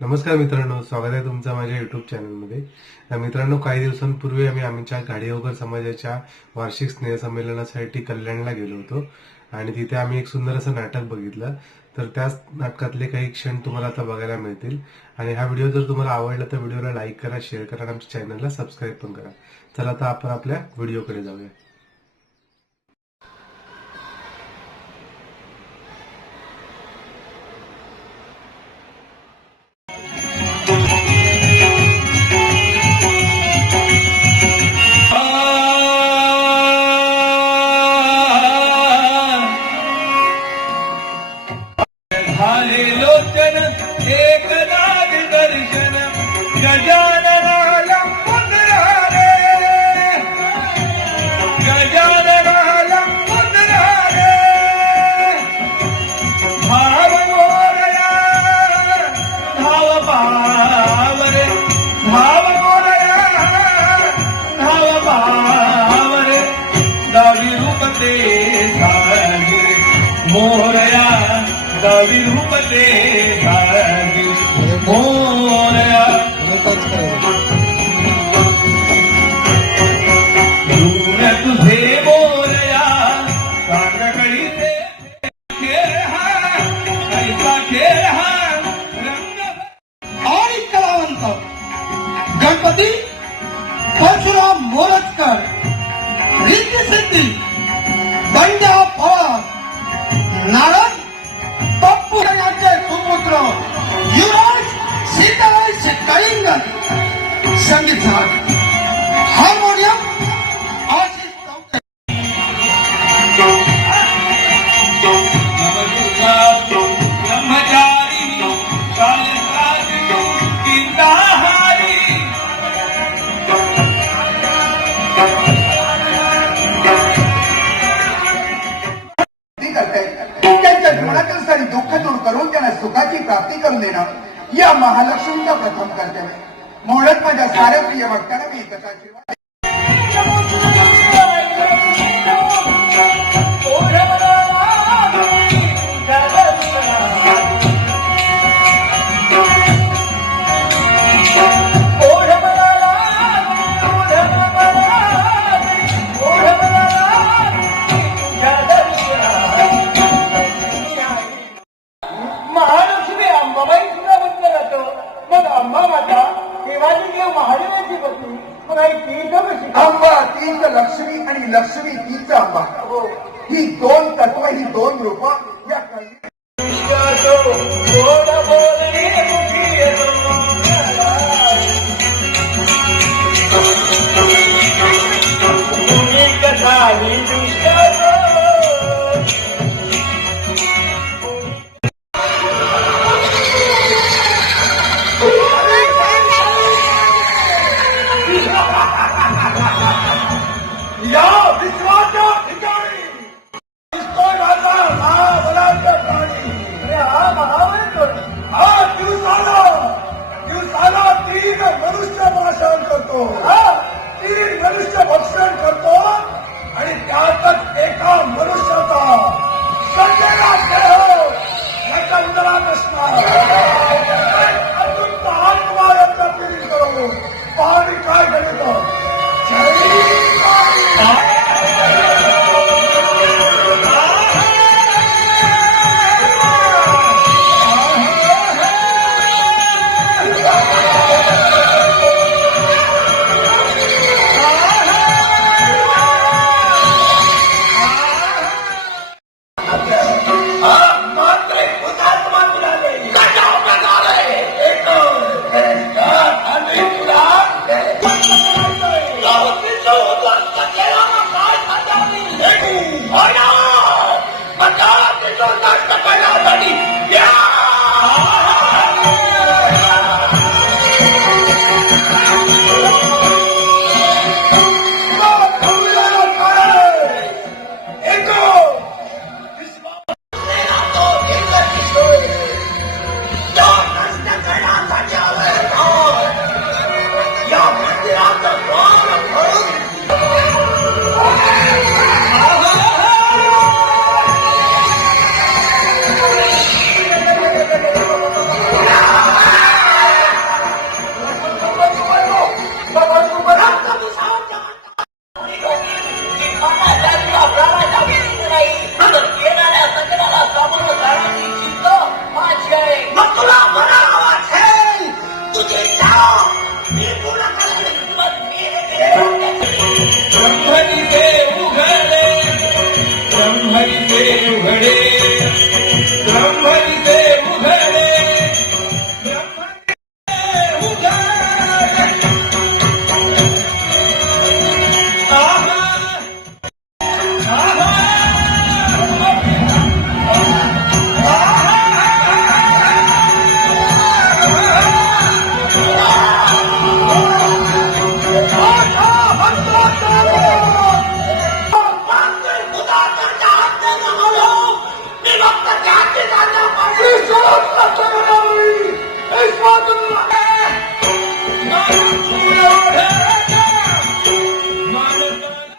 नमस्कार मित्रांनो स्वागत आहे तुमचं माझ्या युट्यूब चॅनलमध्ये मित्रांनो काही दिवसांपूर्वी आम्ही आमच्या गाडीवगर समाजाच्या वार्षिक स्नेहसंमेलनासाठी कल्याणला गेलो होतो. आणि तिथे आम्ही एक सुंदर असं नाटक बघितलं. तर त्याच नाटकातले काही क्षण तुम्हाला आता बघायला मिळतील. आणि हा व्हिडिओ जर तुम्हाला आवडला तर व्हिडिओला लाईक करा शेअर करा आणि आमच्या चॅनलला सबस्क्राईब पण करा. चला आता आपण आपल्या व्हिडिओकडे जाऊया. गजाननालं मुद्रारे गजाननालं मुद्रारे भाव मोरया भाव पावरे भाव मोरया दावी मोरया दावी रूपते सागे ಬೇಕಾಗ್ತಾ ಇದೆ कलिंगन संगीत झाले हार्मोनियम प्राप्ती त्यांच्या जीवनातील सारी दुःख दूर करून त्यांना सुखाची प्राप्ती करून देणं या महालक्ष्मीचा प्रथम करते आहे. म्हणूनच माझ्या साऱ्या प्रिय भक्तांना मी एकच आशीर्वाद आंबा तीन लक्ष्मी आणि लक्ष्मी तीनचा आंबा. ही. दोन तत्व ही दोन रूप या काही Thank you.